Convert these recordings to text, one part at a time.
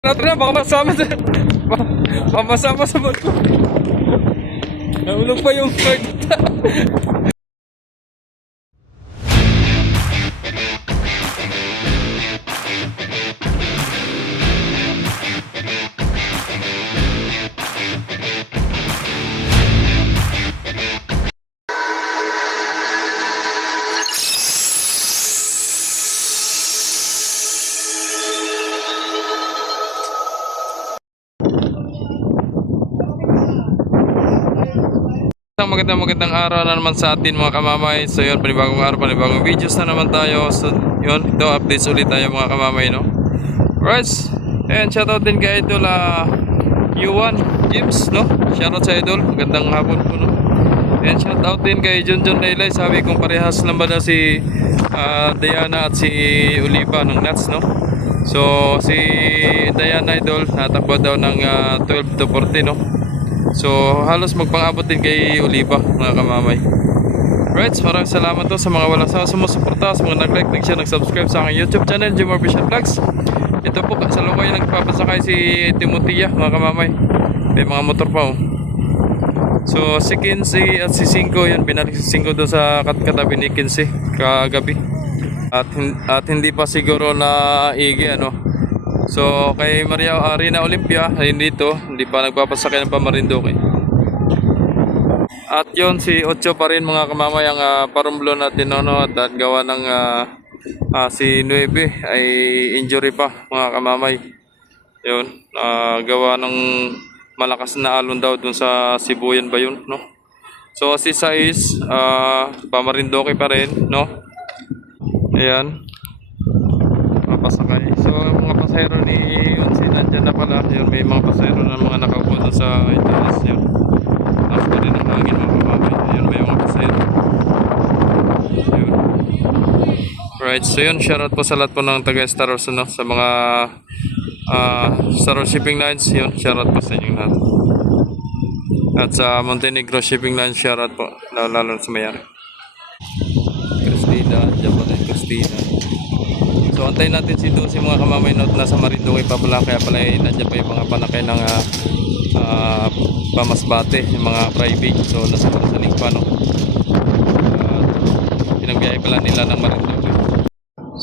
Natin na, baka masama sa... Baka masama sa barko. Nahulog pa yung card. Magandang araw na naman sa atin mga kamamay. So yun, panibagong araw, panibagong videos na naman tayo. So yun, ito updates ulit tayo mga kamamay, no? Alright, and shoutout din kay Idol U1 James, no? Shoutout sa Idol, magandang hapon po, no? And shoutout din kay Junjun Laylay. Sabi kong parehas lang ba na si Diana at si Oliva ng nuts, no? So si Diana Idol natakbo daw ng 12 to 40, no? So halos magpang-abot din kay Oliva mga kamamay. Right, maraming salamat to sa mga walang sawa sumusuporta, sa mga nag-like, nag-share, nag-subscribe sa aking YouTube channel, Jimor Official Vlogs. Ito po, sa lukay nagpapasakay si Timotia mga kamamay. May mga motor pa, oh. So si Kinsey at si Cinco, yan binalik si Cinco doon sa katabi ni Kinsey kagabi. At hindi pa siguro na igi, ano. So kay Maria Arena Olympia dito, hindi pa nagpapasakay ng Pamarinduque. At yon si Ocho pa rin mga kamamay ang parumblo natin, no, at gawa ng si Nueve ay injury pa mga kamamay. Yun, gawa ng malakas na alon daw dun sa Sibuyan ba yun, no? So si Sais Pamarinduque pa rin, no? Ayan, pasakay. So mga pasahero ni yun, si nandyan na pala yun, may mga pasahero na mga nakaupo doon sa itaas yun. Tapos pa rin ang hangin mga kamamay. Yun, may mga pasahero yun. Right, so yun, shoutout po sa lahat po ng taga Star Wars, no? Sa mga Star Wars Shipping Lines, yun, shoutout po sa inyong lahat. At sa Montenegro Shipping Lines, shoutout po lalo sa mayari. Christina, dyan pa rin Christina. So antayin natin si Dosi mga kamamay, note nasa Marinduque pa pala, kaya pala nandiyan pa yung mga panakay ng pamasbate, yung mga private. So nasa link pa, no? Pinagbiyahe pala nila ng Marinduque.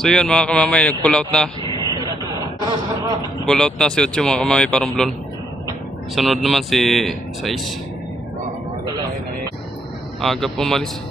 So yun mga kamamay, nag-pull out na. Pull out na si Ocho mga kamamay, Parumblon. Sunod naman si Sais. Aga pumalis.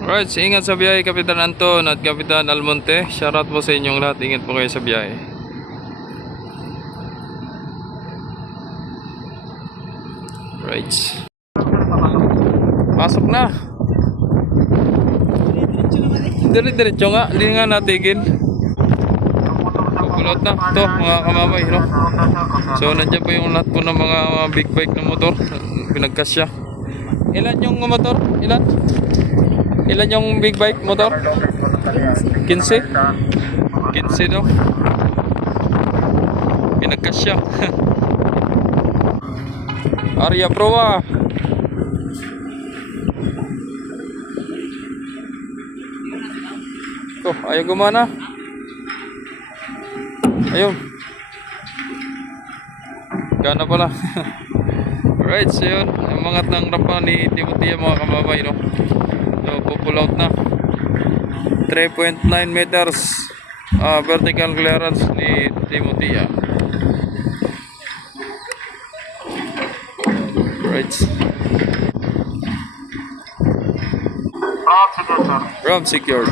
Alright, so ingat sa biyahe Kapitan Anton at Kapitan Almonte. Shoutout po sa inyong lahat. Ingat po kayo sa biyahe. Right. Pasok na. Diretso nga. Hindi nga natigil. Pupulot na. Ito mga kamamay, no? So nandiyan po yung lahat po ng mga big bike na motor. Pinagkasya. Ilan yung motor? Ilan? Ilan yung big bike motor? 15? 15 no? Pinagkasya. Arya Proa. Ayaw gumana. Ayun. Gana pala. Alright, so yun. Ang mangat ng rampa ni Timotia mga kamamay, no? So, pull out na 3.9 meters vertical clearance ni Timotia. Right. Ram secured.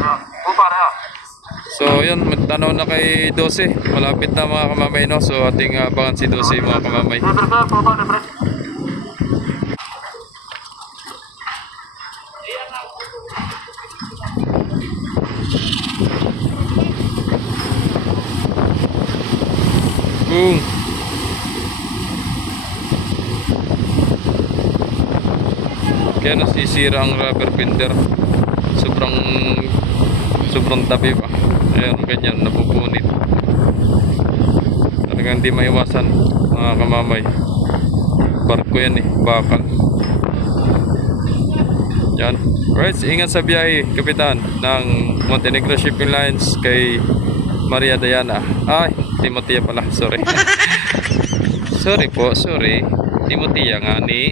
So yun, tanaw na kay 12. Malapit na mga kamamay, no? So ating abangan si 12 mga kamamay. Boom. Kaya nasisira ang rubber fender. Sobrang tabi pa. Ayan, ganyan, napupunit. Talagang hindi maiwasan mga kamamay. Barko yan bakal. Yan. Right, ingat sa biyahe, Kapitan, ng Montenegro Shipping Lines kay Maria Diana. Ay, Timotea pala, sorry. Sorry po, sorry. Timotea nga ni.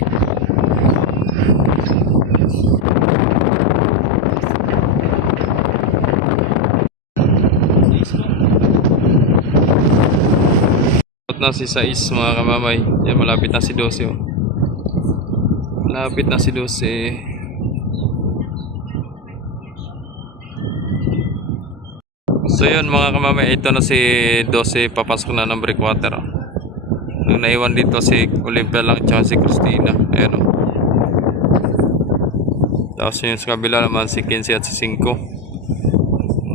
Na si Sais mga kamamay. Yan, malapit na si 12 oh. Malapit na si 12. So yun mga kamamay, ito na si 12, papasok na ng breakwater. Nung naiwan dito si Olympia lang tsaka si Christina. Ayan o. Tapos yun sa kabila naman si 15 at si 5.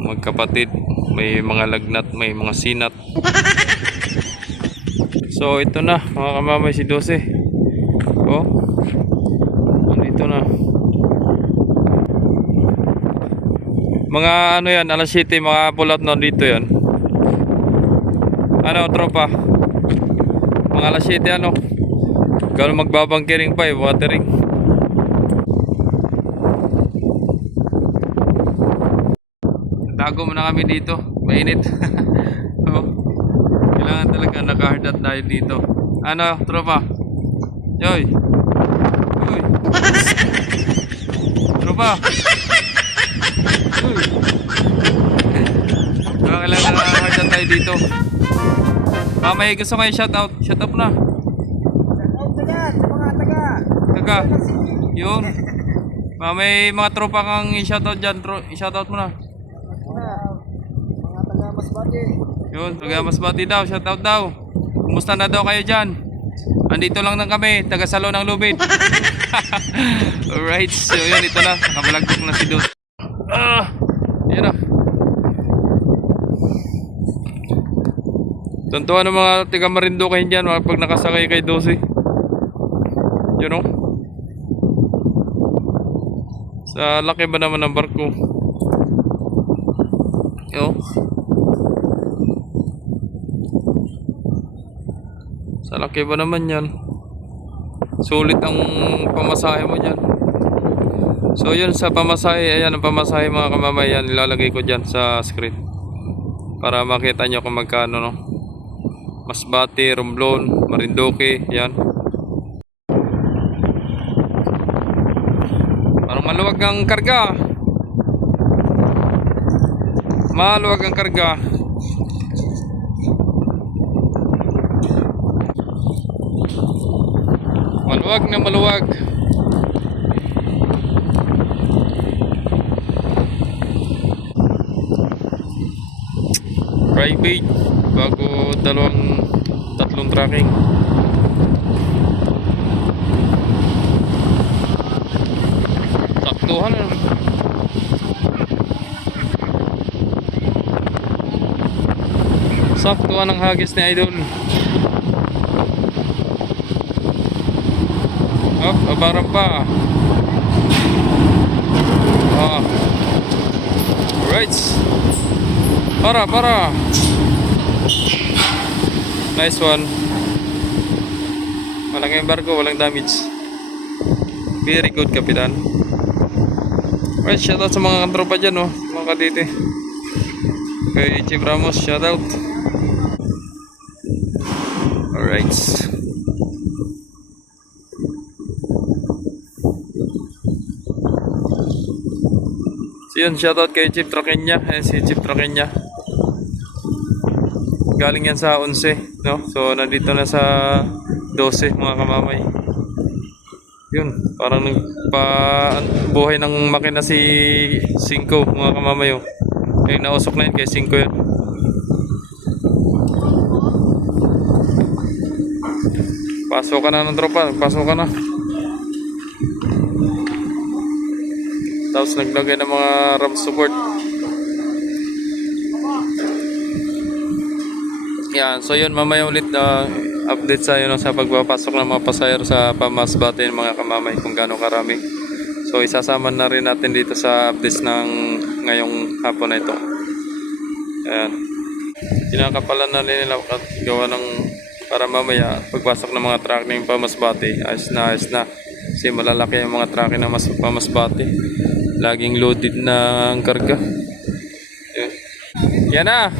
Magkapatid, may mga lagnat, may mga sinat. So ito na mga kamamay si 12. Oh, dito na. Mga ano yan, alas 7, mga pull out na dito yan. Ano tropa? Mga alas 7 ano? Gano'n magbabangkiring pa watering. Tago muna kami dito, mainit. Oh, kailangan talaga naka-hard at tayo dito. Ano tropa? Yoy! Yoy! Tropa! Kailangan na hard na tayo dito. May gusto kayo shoutout. Shoutout na. Shoutout sa mga taga. Yun. May mga tropa kang i-shoutout dyan. I-shoutout mo na. Mga taga Masbate. Yun, taga Masbate daw. Shoutout daw. Kumusta na daw kayo dyan? Andito lang na kami. Taga Salo ng Lubid. Alright. So yun, ito na. Nakabalagtok na si Dos. Yan na. Tuntuan ng mga tiga Marinduque dyan pag nakasakay kay 12. Yun o. Sa laki ba naman ng barko? Yo. Sa laki ba naman yan? Sulit ang pamasahe mo dyan. So yun sa pamasahe, ayan ang pamasahe mga kamamayan, ilalagay ko dyan sa screen para makita nyo kung magkano no. Masbate, Romblon, Marinduque, yan. Parang maluwag ang karga. Maluwag ang karga. Maluwag na maluwag. Private bago tatlong tracking. Saktuhan na. Saktuhan ang hagis ni Idol. Oh, abaran pa. Right. Para. Nice one. Walang embargo, walang damage. Very good, Kapitan. Right, shoutout sa mga tropa dyan, mga kadite. Kay Chief Ramos, shoutout. Alright. So yun, shoutout kay Chief Troqueña. Ayan si Chief Troqueña. Galing yan sa 11, no? So nandito na sa 12 mga kamamay. Yun, parang buhay ng makina si 5 mga kamamay. Yung nausok na yun kay 5 yun. Pasok ka na ng tropa, pasok ka na. Tapos naglagay ng mga ram support. Yan, so yun mamaya ulit update sa sa pagpapasok ng mga pasahero sa Masbate mga kamamay kung gaano karami. So isasama na rin natin dito sa updates ng ngayong hapon na ito. Ayan. Kinakapalan na rin nila at gawa ng para mamaya pagpasok ng mga truck ng pamasbate, ayos na. Kasi malalaki yung mga truck na pamasbate. Laging loaded na ang karga. Yun. Yan na!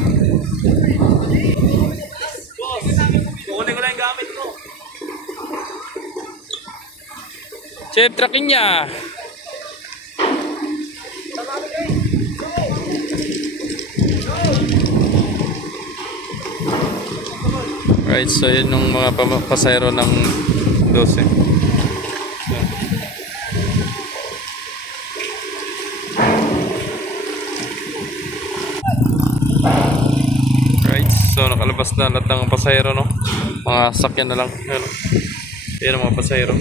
Kukunin ko lang yung gamit ko. Chef, tracking niya! Right, so yun yung mga pasayro ng 12. Right, so nakalabas na lahat ng pasayro, no? Mga sakyan na lang. Yun, yun ang mga pasayro.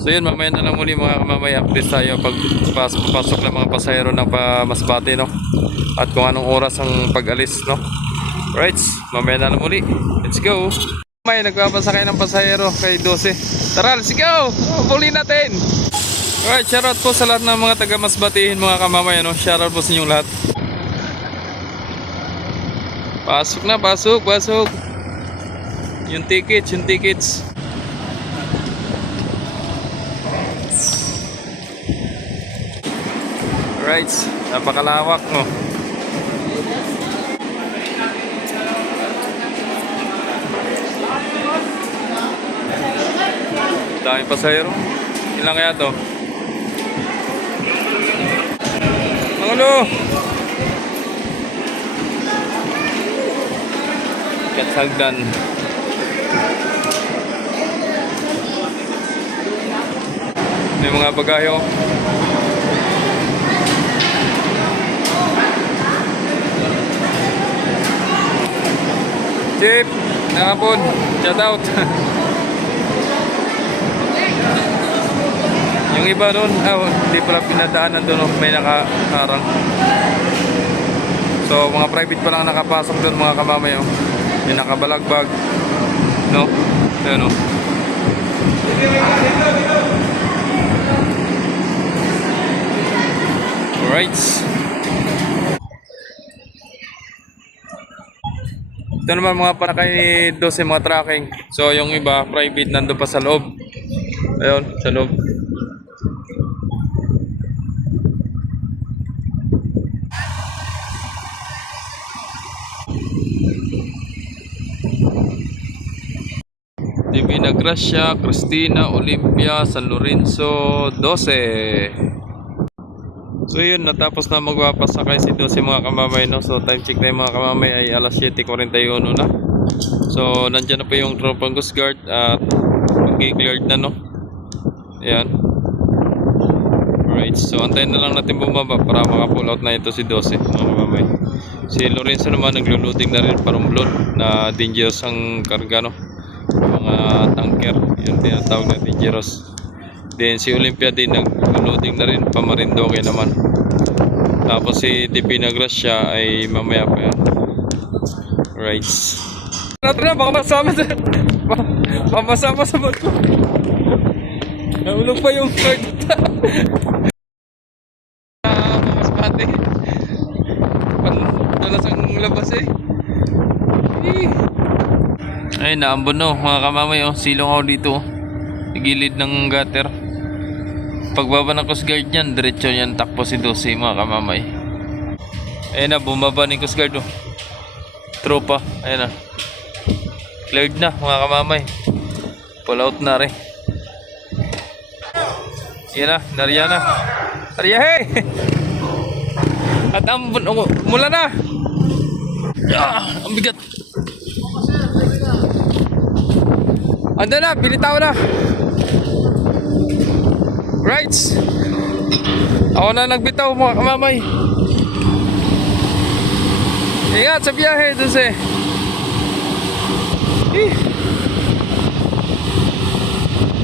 So yun, mamaya na lang muli mga kamamay, update tayo pag papasok ng mga pasayro ng Masbate, no? At kung anong oras ang pag-alis, no? Right, mamaya na lang muli. Let's go! May nagpapasakay ng pasahero kay 12. Tara, let's go! Puli natin! Alright, shoutout po sa lahat ng mga taga Masbatehin mga kamamay, no? Shoutout po sa inyong lahat. Pasok na, pasok! Yung tickets. Alright, napakalawak, no? Daming pasahero. Ilan kaya to? Ano? Katsagdan. May mga bagahe, oh. Chip, nakapon. Shout out. Yung iba doon, hindi pala pinadaanan doon, may nakaharang. So, mga private pa lang nakapasok doon mga kamamay, oh. Yung nakabalagbag, no? Ayun, oh. Alright. Ito naman mga panakay 12 mga tracking. So, yung iba, private, nandun pa sa loob. Ayun, sa loob. Divina Gracia, Cristina, Olympia, San Lorenzo, 12. So yun, natapos na magpapasakay si 12 mga kamamay, no? So time check na yung mga kamamay ay alas 7:41 na. So nandyan na po yung tropang Coast Guard at mag-cleared na, no? Ayan. Alright, so antayin na lang natin bumaba para maka-pull out na ito si 12 mga kamamay. Si Lorenzo naman naglo-loading na rin parumblon na dangerous ang karga, no? Mga tanker, yung tinatawag na dangerous. Then si Olympia din nag-loading na rin, Pamarindoke naman. Tapos si Divina Gracia ay mamaya pa yan. Right. Tara, baka masama sa masama sa bot ko. Nahulog pa yung card. Masbate. Pandalas ang labas eh. Ay, naambon, no mga kamamay, oh. Silong ako dito, oh. Gilid ng gutter. Pagbaba ng Coast Guard yan, diretso yan takbo si 12 mga kamamay. Ayun na, bumaba ni Coast Guard, oh. Tropa, ayun na. Cleared na mga kamamay. Pull out na rin. Yan na, nariya na. Nariya, hey! At ambon, oh, mula na. Ang bigat. Ando na, pilitaw na. Right. Ako na nagbitaw mga kamamay. Ingat sa biyahe, 12.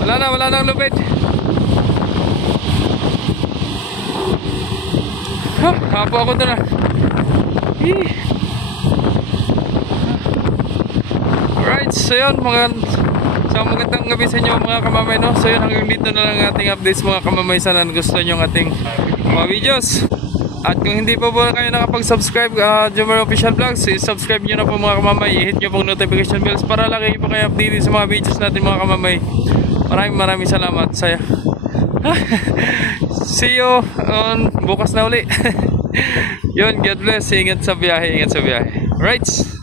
Wala na ang lupit. Kapo ako doon, ah. Alright, so yun So magandang gabi sa inyo mga kamamay, no? So yun, hanggang dito na lang ating updates mga kamamay. Sana gusto nyo ang ating mga videos. At kung hindi pa po kayo nakapag-subscribe, Jomar Official Vlogs, subscribe nyo na po mga kamamay. I-hit nyo pong notification bells para lagi po kayo updated sa mga videos natin mga kamamay. Maraming salamat saya. See you on bukas na uli. Yun, God bless. Ingat sa biyahe, ingat sa biyahe. Right?